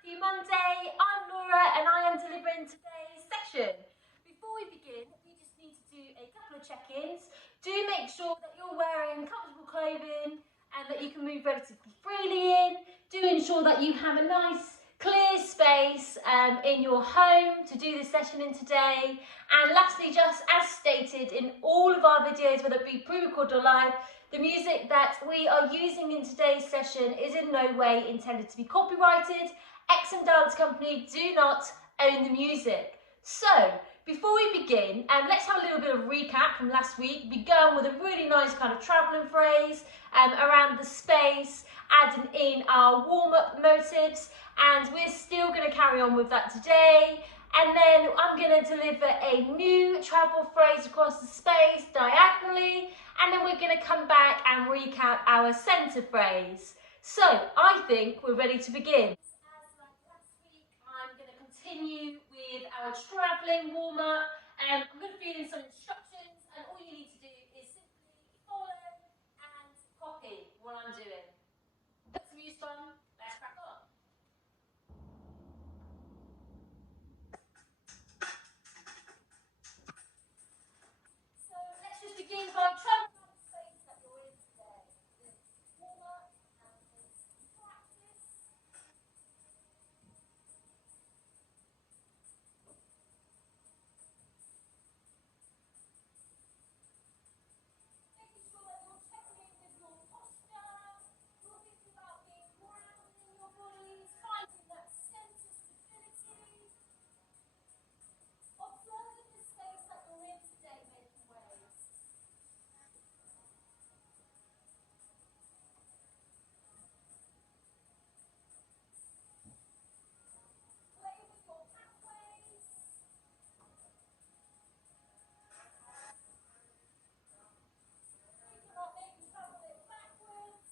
Happy Monday, I'm Laura and I am delivering today's session. Before we begin, we just need to do a couple of check-ins. Do make sure that you're wearing comfortable clothing and that you can move relatively freely in. Do ensure that you have a nice clear space in your home to do this session in today. And lastly, just as stated in all of our videos, whether it be pre-recorded or live, the music that we are using in today's session is in no way intended to be copyrighted. Exim Dance Company do not own the music. So, before we begin, let's have a little bit of recap from last week. We began with a really nice kind of travelling phrase around the space, adding in our warm-up motives, and we're still going to carry on with that today. And then I'm going to deliver a new travel phrase across the space diagonally, and then we're going to come back and recap our centre phrase. So I think we're ready to begin. As like last week, I'm going to continue with our travelling warm-up. I'm going to feed in some instructions, and all you need to do is simply follow and copy what I'm doing. Put some music on, let's crack on. So let's just begin by travelling around the space that you're in today. This warm-up and this practice. Making sure that you're checking in with your posture. You're thinking about being grounded in your body, finding that sense of stability. Observing the space that you're in today, making waves. Play with your pathways. Thinking about maybe traveling backwards,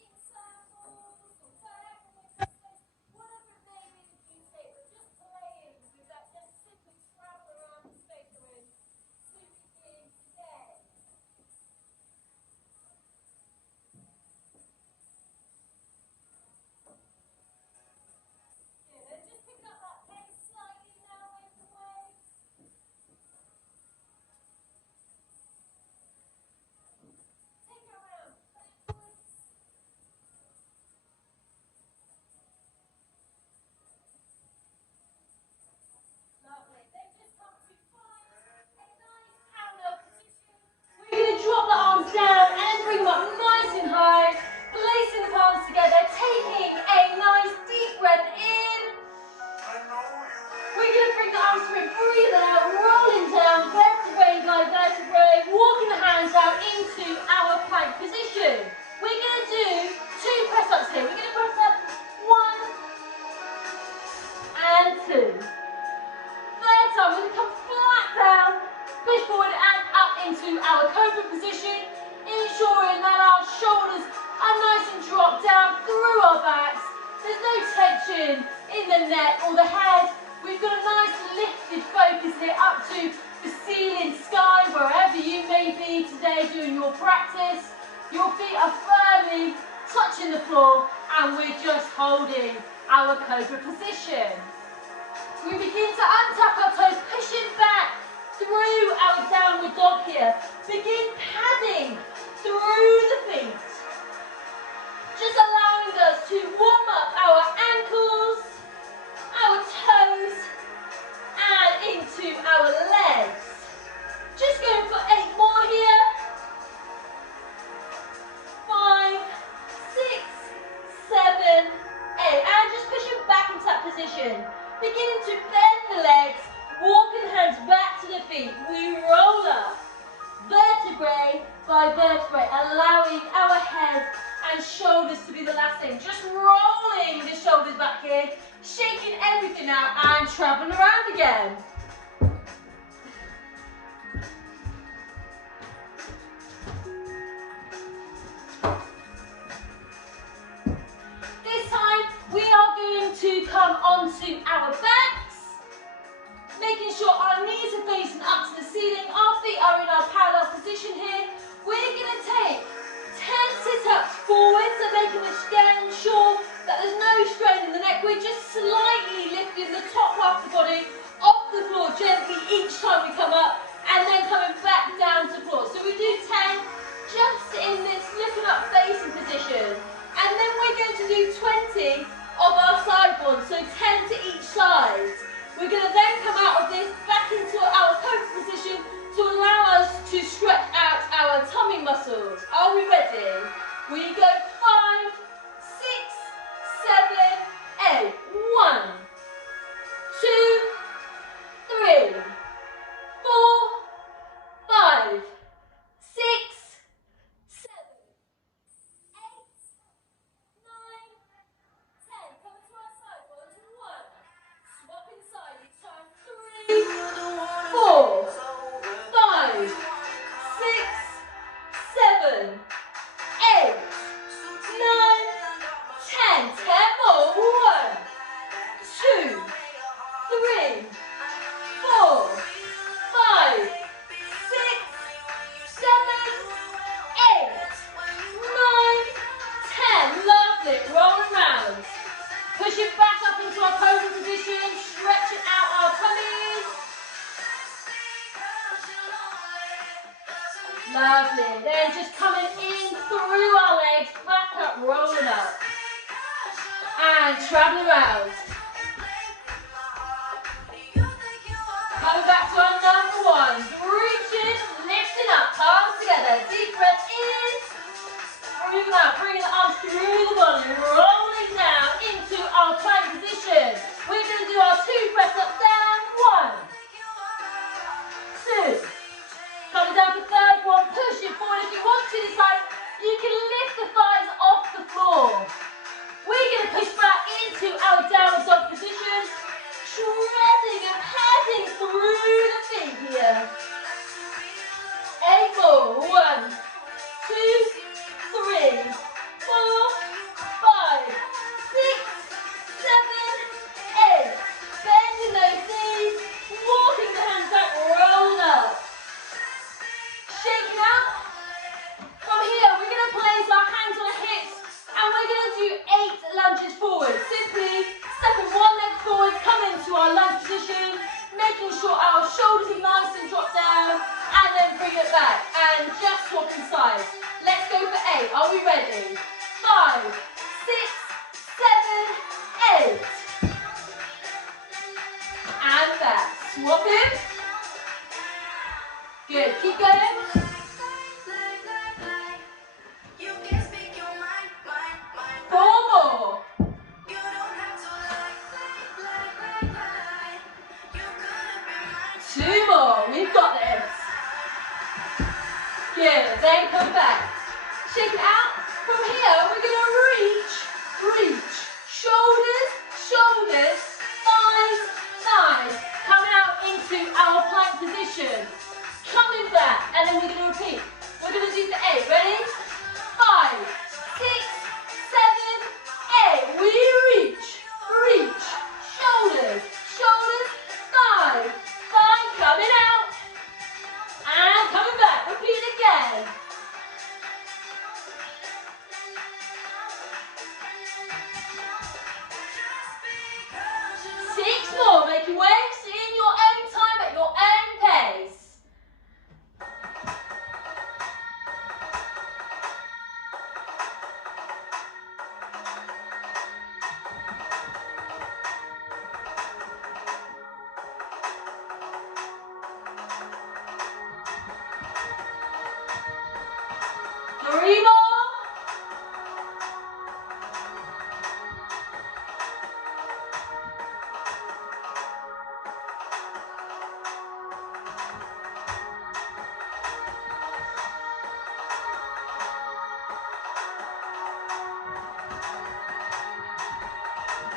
in circles, or diagonally across space, whatever it may be that you say, but just playing with that, just simply travel around the space you're in to begin today. Good, and just picking up that pace slightly now, making waves. Take it around backwards. Lovely. Then just come to find a nice parallel position. We're going to drop the arms down and bring them up nice and high. Placing the palms together, taking a nice deep breath in. We're going to bring the arms through, breathe out, rolling down, vertebrae by vertebrae, walking the hands out into our plank position. We're going to do 2 press-ups here. We're going to press up 1 and 2. Third time, we're going to come flat down, push forward and up into our cobra position, ensuring that our shoulders are nice and dropped down through our backs. There's no tension in the neck or the head. We've got a nice lifted focus here up to the ceiling, sky, wherever you may be today doing your practice. Your feet are firmly touching the floor and we're just holding our cobra position. We begin to untap our toes, pushing back through our downward dog here. Begin padding through the feet. Just allowing us to warm up our ankles, our toes, and into our legs. Just going for 8 more here. 5, 6, 7, 8. And just pushing back into that position. Beginning to bend the legs, walking the hands back to the feet. We roll up, vertebrae by vertebrae, allowing our head and shoulders to be the last thing. Just rolling the shoulders back here, shaking everything out and traveling around again. This time we are going to come onto our backs, making sure our knees are facing up to the ceiling, our feet are in our parallel position here. We're going to take 10 sit-ups forward, so making again sure that there's no strain in the neck neck, we're just slightly lifting the top half of the body off the floor gently each time we come up, and then coming back down to the floor. So we do 10 just in this looking up facing position, and then we're going to do 20 of our side ones, so 10 to each side. We're going to then come out of this back into our cobra position to allow us to stretch out our tummy muscles. Are we ready? We go 5, 6, 7, 8. 1, 2, 3, 4, 5, 6, 7, 8, 9, 10. Come to our side. 1, swap inside. Each time. 3, 4, 5, 6, 7, 8, 9, 10. 10 more. 1, 2, 3, 4, 5, 6, 7, 8, 9, 10. Lovely. Roll around. Push it back up into our cobra position. Stretching out our tummies. Lovely. Then just coming in through our legs, back up, rolling up. And travel around. Coming back to our number 1. Reaching, lifting up, palms together. Deep breath in. Breathing out, bringing the arms through the body. Rolling down into our plank position. We're going to do our 2 breaths up, down. 1, 2. Coming down to the third one, push it forward. If you want to decide, you can lift the thighs off the floor. We're going to push back into our downward dog position, shredding and padding through the feet here. 8 more. 1, 2, 3, 4, 5, 6, 7, 8. Bending those knees, walking the hands back, roll up. Shaking out. From here, we're going to place our hands on our hips and we're going to do 8 lunges forward. Simply stepping one leg forward, come into our lunge position, making sure our shoulders are nice and drop down, and then bring it back. And just swapping sides. Let's go for 8. Are we ready? 5, 6, 7, 8. And back. Swapping. Good. Keep going. 4 more. 2 more. We've got this. Good. Then come back. Shake it out. From here, we're going to reach. Shoulders, shoulders, thighs, thighs. Coming out into our plank position. Coming back. And then we're going to repeat. We're going to do the 8. Ready? 5, 6, 7, 8. We reach. Shoulders, shoulders, thighs, thighs. Coming out. And coming back. Repeat again. 6 more. Making waves in your own time at your own pace. Three more.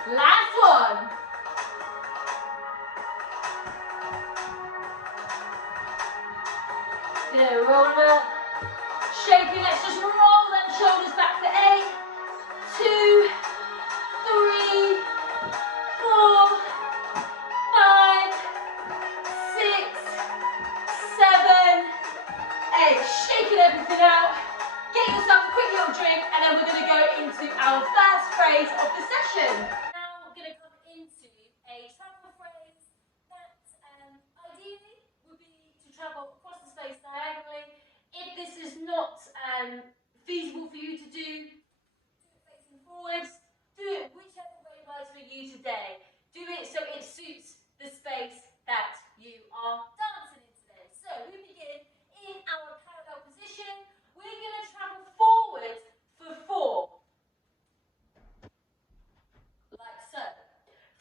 Last one. Good, roll it up. Shaking, let's just roll them shoulders back for 8, 2, 3, 4, 5, 6, 7, 8. Shaking everything out. Get yourself a quick little drink and then we're going to go into our first phase of the session. Now this is not feasible for you to do it facing forwards. Do it whichever way works for you today. Do it so it suits the space that you are dancing in today. So we begin in our parallel position. We're going to travel forward for 4. Like so.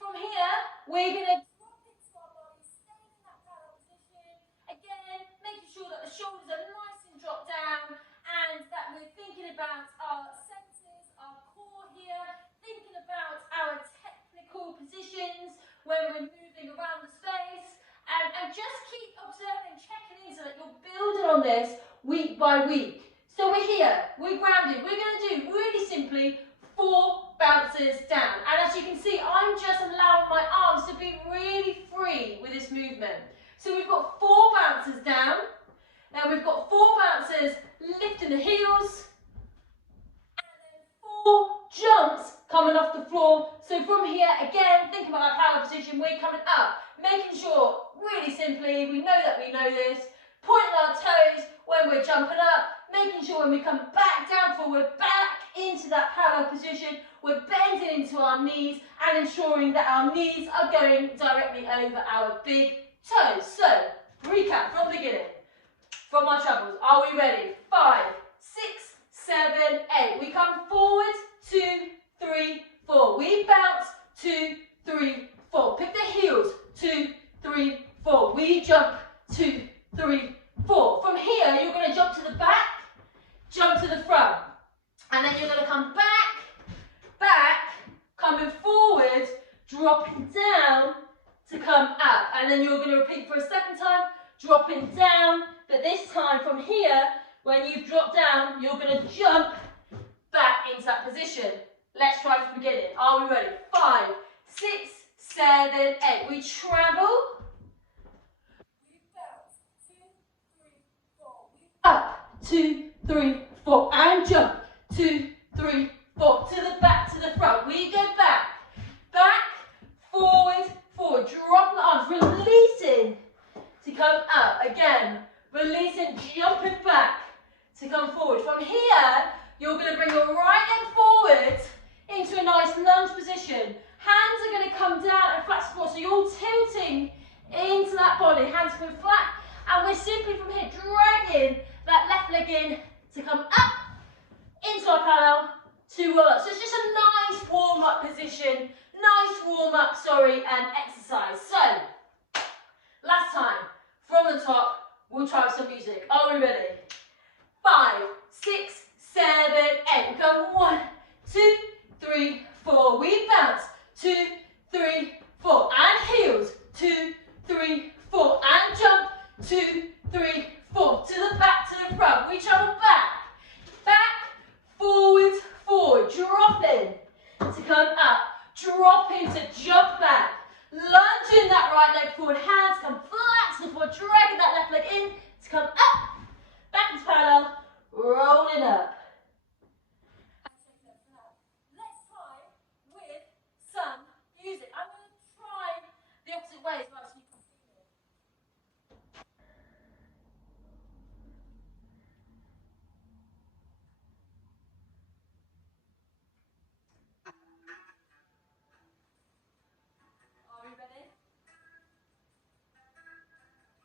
From here, we're going to drop into our body, stay in that parallel position. Again, making sure that the shoulders are nice and dropped down and that we're thinking about our senses, our core here, thinking about our technical positions when we're moving around the space. And just keep observing, checking in so that you're building on this week by week. So we're here, we're grounded. We're going to do, really simply, 4 bounces down. And as you can see, I'm just allowing my arms to be really free with this movement. So we've got 4 bounces down. Now we've got 4 bounces lifting the heels. And then 4 jumps coming off the floor. So from here, again, think about our parallel position. We're coming up, making sure, really simply, we know that we know this, pointing our toes when we're jumping up, making sure when we come back down forward, back into that parallel position, we're bending into our knees and ensuring that our knees are going directly over our big toes. So, recap from the beginning, from our travels. Are we ready? 5, 6, 7, 8. We come forward, 2, 3, 4. We bounce, 2, 3, 4. Pick the heels, 2, 3, 4. We jump, 2, 3, 4. From here, you're going to jump to the back, jump to the front. And then you're going to come back, coming forward, dropping down to come up. And then you're going to repeat for a second time, dropping down. But this time from here, when you've dropped down, you're going to jump back into that position. Let's try from the beginning. Are we ready? 5, 6, 7, 8. We travel. We bounce. 2, 3, 4. We up. 2, 3, 4. And jump. 2, 3, 4. To the back, to the front. We go back. Back, forward, forward. Drop the arms. Releasing to come up. Again. Releasing, jumping back to come forward. From here, you're going to bring your right leg forward into a nice lunge position. Hands are going to come down and flat support, so you're tilting into that body. Hands come flat, and we're simply from here dragging that left leg in to come up into our parallel to roll up. So it's just a nice warm-up position, exercise. So, last time, from the top, we'll try some music. Are we ready? 5, 6, 7, 8. We go 1, 2, 3, 4. We bounce. 2, 3, 4. And heels. 2, 3, 4. And jump. 2, 3, 4. To the back, to the front. We travel back, forward, forward. Dropping to come up. Dropping to jump back. Lunging that right leg forward. Hands come flat to the floor. Dragging that left leg in to come up. Back into parallel. Rolling up. Let's try with some music. I'm going to try the opposite way as well so you can feel it. Are we ready?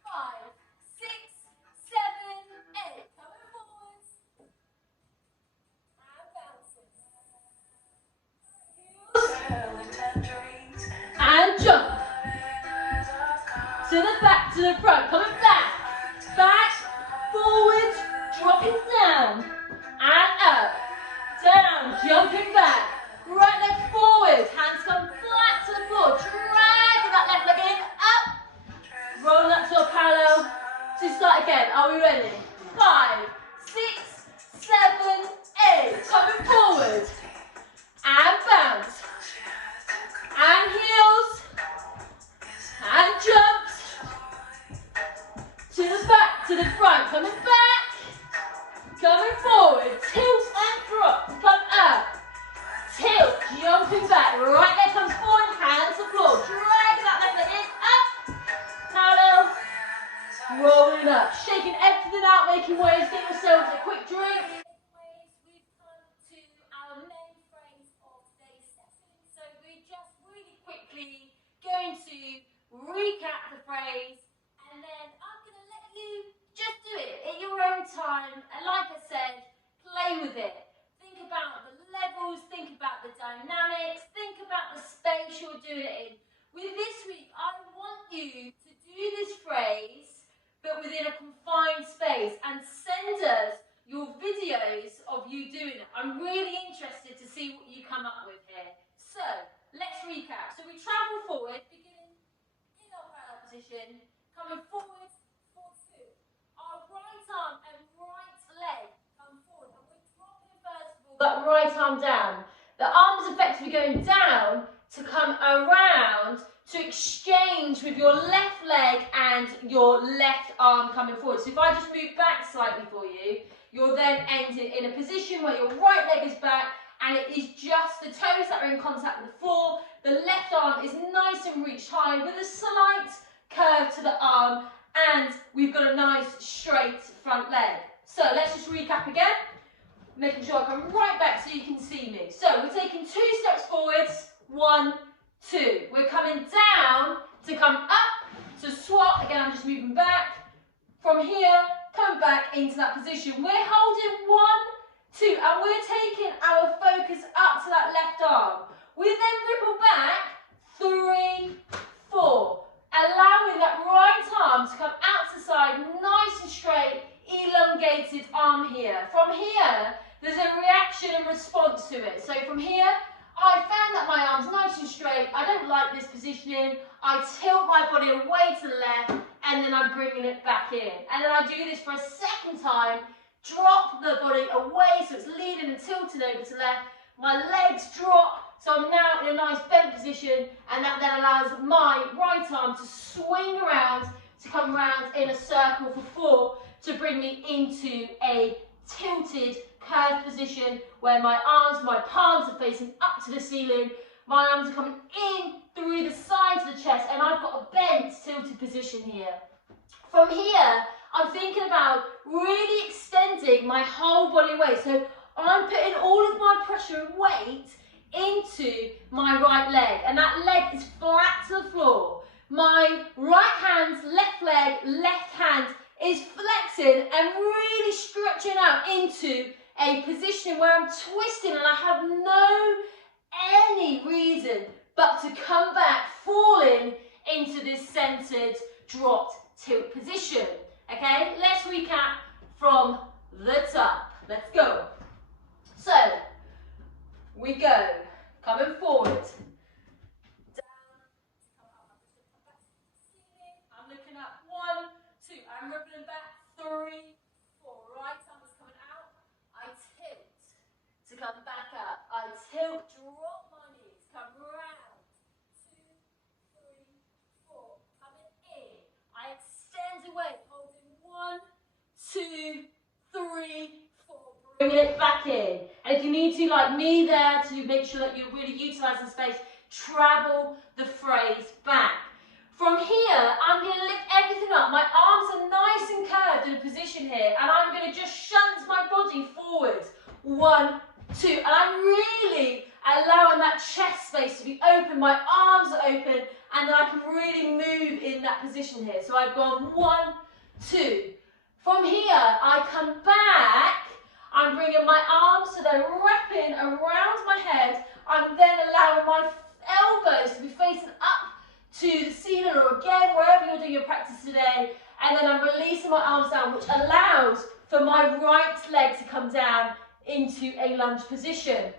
5, 6, 7, 8. Coming forwards. And bouncing. Heels. And jump. To the back, to the front. Coming back. Back, forward, dropping down. And up. Down, jumping back. Right leg forward. Hands come flat to the floor. Dragging that left leg in. Up. Rolling up to a parallel. To start again. Are we ready? 5, 6, 7, 8. Coming forward. And bounce. And heels. And jumps. To the back, to the front. Coming back. Coming forward. Tilt and drop. Come up. Tilt. Jumping back. Right leg comes forward. Hands to the floor. Drag that left leg in. Up. Parallel. Rolling up. Shaking everything out recap the phrase, and then I'm going to let you just do it at your own time. And like I said, play with it. Think about the levels, think about the dynamics, think about the space you're doing it in. With this week, I want you to do this phrase, but within a confined space, and send us your videos of you doing it. I'm really interested to see what you come up with here. So, let's recap. So we travel forward, beginning in our parallel position, coming forward for 2. Our right arm and right leg come forward, and we're dropping first of all that right arm down. The arm is effectively going down to come around to exchange with your left leg and your left arm coming forward. So if I just move back slightly for you, you're then ending in a position where your right leg is back and it is just the toes that are in contact with the floor. The left arm is nice and reached high with a slight curve to the arm, and we've got a nice straight front leg. So let's just recap again, making sure I come right back so you can see me. So we're taking 2 steps forwards, 1, 2. We're coming down to come up to swap. Again, I'm just moving back. From here, come back into that position. We're holding 1, 2, and we're taking our focus up to that left arm. We then ripple back, 3, 4, allowing that right arm to come out to the side, nice and straight, elongated arm here. From here, there's a reaction and response to it. So from here, I found that my arm's nice and straight. I don't like this positioning. I tilt my body away to the left, and then I'm bringing it back in. And then I do this for a second time, drop the body away so it's leaning and tilting over to left. My legs drop, so I'm now in a nice bent position, and that then allows my right arm to swing around, to come round in a circle for 4, to bring me into a tilted curved position where my arms, my palms are facing up to the ceiling, my arms are coming in through the sides of the chest, and I've got a bent, tilted position here. From here, I'm thinking about really extending my whole body weight. So I'm putting all of my pressure and weight into my right leg, and that leg is flat to the floor. My right hand, left leg, left hand is flexing and really stretching out into a position where I'm twisting, and I have any reason but to come back, falling into this centered, dropped tilt position. Okay, let's recap from the top. Let's go. So, we go, coming forward, down, come up, I'm looking up, 1, 2, I'm rippling back, 3, 4, right arm is coming out, I tilt to come back up, I tilt, drop my knees, come round, 2, 3, 4, coming in, I extend away, holding 1, 2, 3, 4, bringing it back in. And if you need to, like me there, to make sure that you're really utilising space, travel the phrase back. From here, I'm going to lift everything up. My arms are nice and curved in a position here, and I'm going to just shunt my body forward. 1, 2, and I'm really allowing that chest space to be open. My arms are open, and then I can really move in that position here. So I've gone 1, 2. From here, I come back. I'm bringing my arms so they're wrapping around my head. I'm then allowing my elbows to be facing up to the ceiling, or again, wherever you're doing your practice today. And then I'm releasing my arms down, which allows for my right leg to come down into a lunge position.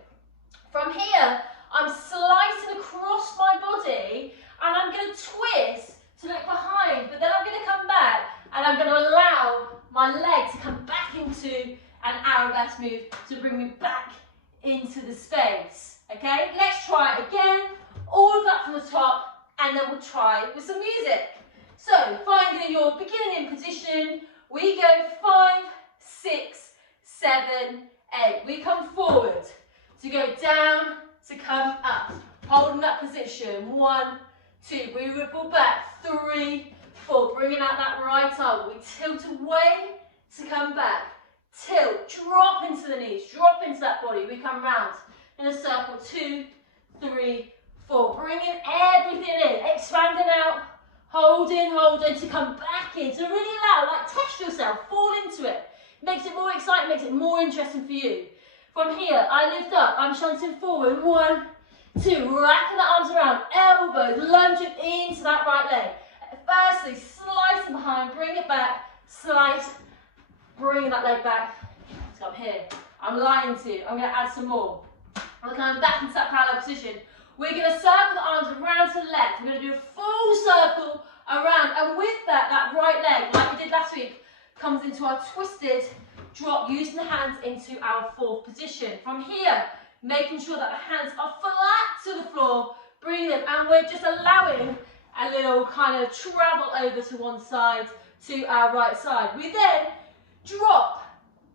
From here, I'm slicing across my body, and I'm going to twist to look behind, but then I'm going to come back, and I'm going to allow my leg to come back into an arabesque move to bring me back into the space. Okay, let's try it again. All of that from the top, and then we'll try with some music. So, finding your beginning in position, we go 5, 6, 7, 8. We come forward to go down, to come up. Holding that position. 1, 2. We ripple back. 3, 4. Bringing out that right arm. We tilt away to come back. Tilt, drop into the knees, drop into that body. We come round in a circle. 2, 3, 4. Bringing everything in, expanding out, Holding to come back in. So really allow, like test yourself, fall into it. Makes it more exciting, makes it more interesting for you. From here, I lift up, I'm shunting forward. 1, 2, wrapping the arms around, elbows, lunging into that right leg. Firstly, slice it behind, bring it back, slice, bring that leg back. So I'm here, I'm lying to you, I'm going to add some more. I'm coming back into that parallel position. We're going to circle the arms around to the left. We're going to do a full circle around, and with that, that right leg, like we did last week, comes into our twisted drop, using the hands into our 4th position. From here, making sure that the hands are flat to the floor, bring them, and we're just allowing a little kind of travel over to one side, to our right side. We then drop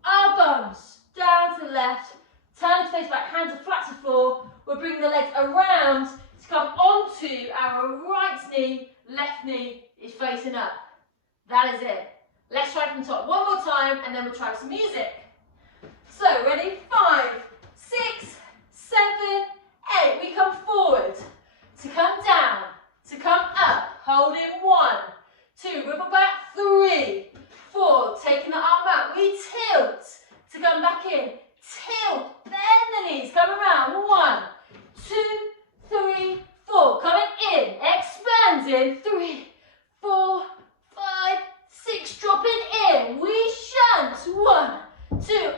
our bums down to the left, turn to face back, hands are flat to the floor. We're bringing the legs around to come onto our right knee, left knee is facing up. That is it. Let's try from the top one more time, and then we'll try some music. So, ready? 5, 6, 7, 8. We come forward, to come down, to come up, holding 1, 2, ripple back, 3, 4, taking the arm out. We tilt to come back in. Tilt, bend the knees, come around. 1, 2, 3, 4. Coming in, expanding. 3, 4, 5, 6. Dropping in. We shunt. 1, 2.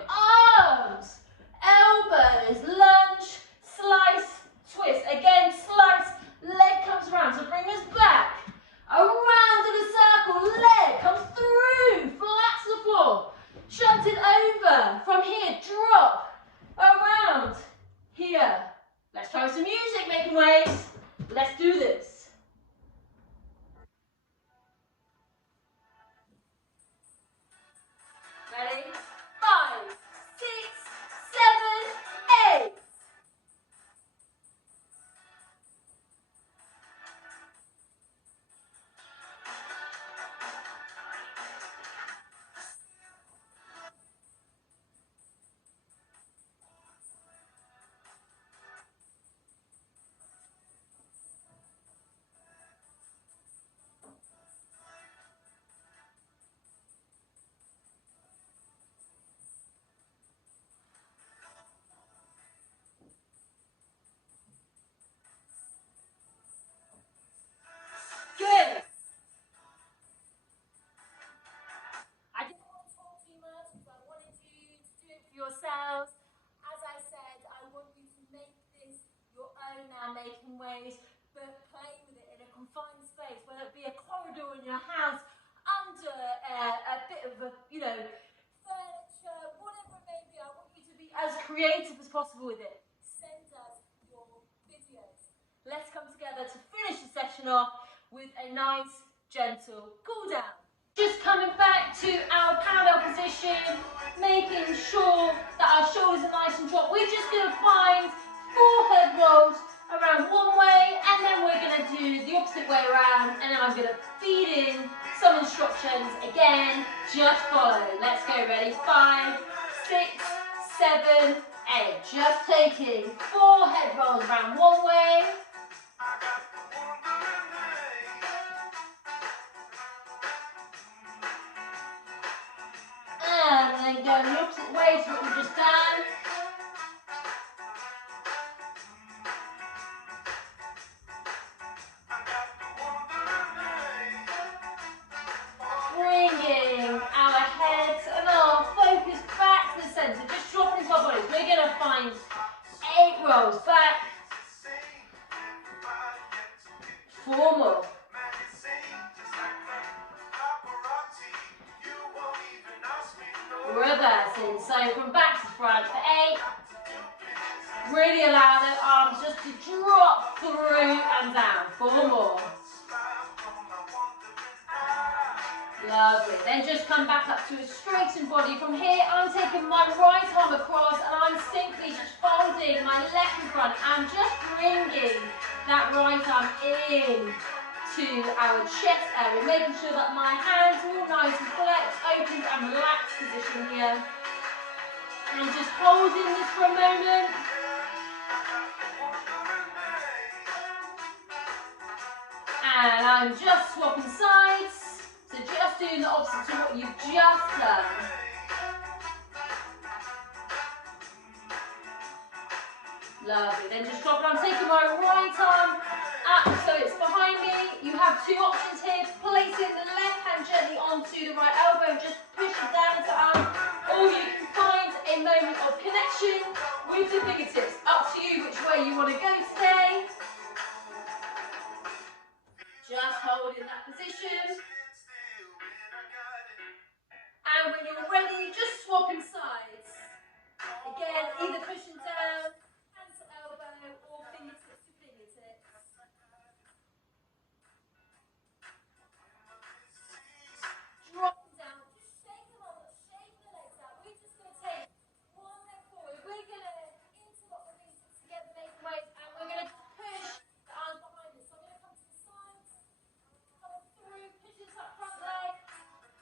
Arms, elbows, lunge, slice, twist. Again, slice. Leg comes around. So bring us back. Around in a circle. Leg comes through. Flat to the floor. Shunted over. From here, drop. Around. Here. Let's try some music, making waves. Let's do this. Ready? 5, 6, 7, 8. Good. I didn't want to talk too much because I wanted you to do it for yourselves. As I said, I want you to make this your own now, making waves, but play with it in a confined space, whether it be a corridor in your house, under a bit of a, furniture, whatever it may be. I want you to be as creative as possible with it. Send us your videos. Let's come together to finish the session off with a nice, gentle cool down. Just coming back to our parallel position, making sure that our shoulders are nice and dropped. We're just going to find 4 head rolls around one way, and then we're going to do the opposite way around, and then I'm going to feed in some instructions again. Just follow. Let's go. Ready? 5, 6, 7, 8. Just taking 4 head rolls around one way. And then go the opposite way to what we've just done. Bringing our heads and our focus back to the centre, just dropping into our bodies. We're going to find 8 rolls back. 4 more. Reversing, so from back to front for 8. Really allow the arms just to drop through and down. 4 more. Lovely. Then just come back up to a straightened body. From here, I'm taking my right arm across and I'm simply just folding my left in front and just bringing that right arm in to our chest area, making sure that my hands are all nice and flexed, opened and relaxed position here. And just holding this for a moment. And I I'm just swapping sides, so just doing the opposite to what you've just done. Lovely, then just drop it. I'm taking my right arm up so it's behind me. You have two options here. Placing the left hand gently onto the right elbow and just push it down to arm. Or you can find a moment of connection with the fingertips. Up to you which way you want to go today. Just hold in that position. And when you're ready, just swapping sides. Again, either pushing down, hand to elbow, or fingertips to fingertips. Dropping down, just shake them up, shake the legs out. We're just going to take one leg forward. We're going to interlock the fingertips together, making waves, and we're going to push the arms behind us. So I'm going to come to the sides, come through, pushing this up front leg,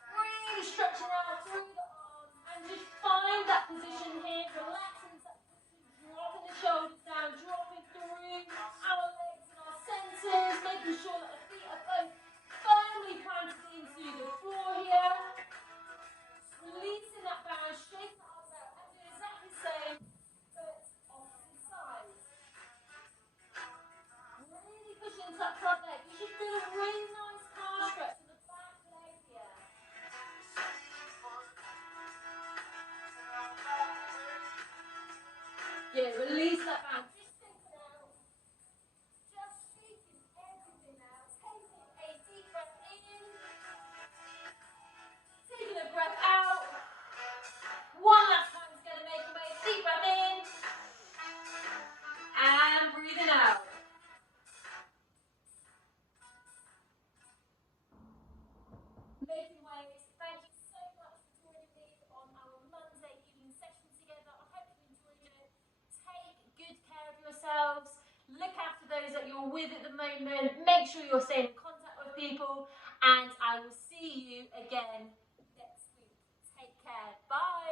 really stretching out through the arms, and just find that position here, relaxing into that position, dropping the shoulders down, dropping through our legs and our centers, making sure that the feet are both firmly planted into the floor here. Releasing that balance, shaking the arms out, and do exactly the same, but opposite sides. Really pushing into that front leg. You should feel a really nice calf stretch in the back leg here. Yeah, release that balance. Just think it out. Just shaking everything out. Taking a deep breath in. Taking a breath out. One last time together, making waves. Deep breath in. And breathing out. Making waves. Thank you so much for joining me on our Monday evening session together. I hope you enjoyed it. Take good care of yourselves. Look after those that you're with at the moment. Make sure you're staying in contact with people. And I will see you again next week. Take care. Bye.